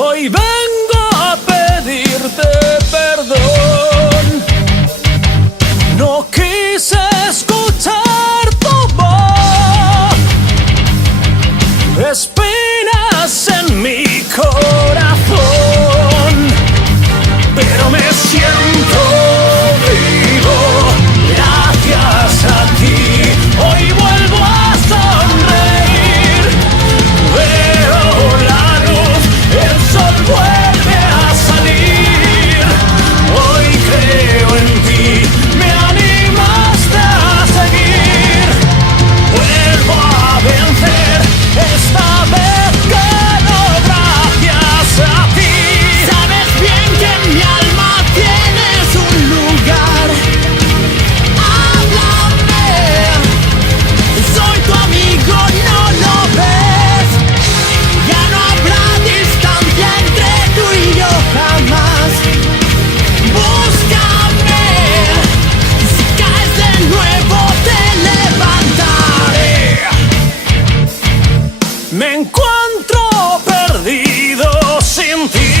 Hoy vengo a pedirte perdón. No quise escuchar tu voz, espinas en mi corazón, pero me siento vivo gracias a ti. Hoy vuelvo a sonreír, veo la luz, el sol vuelve a salir. Hoy creo en ti, me animaste a seguir. Vuelvo a vencer, esta vez gano gracias a ti. Sabes bien que en mi alma tienes un lugar. Háblame, soy tu amigo, no lo ves. Ya no habrá distancia entre tú y yo jamás. Búscame, si caes de nuevo te levantaré. Me encuentro perdido sin ti.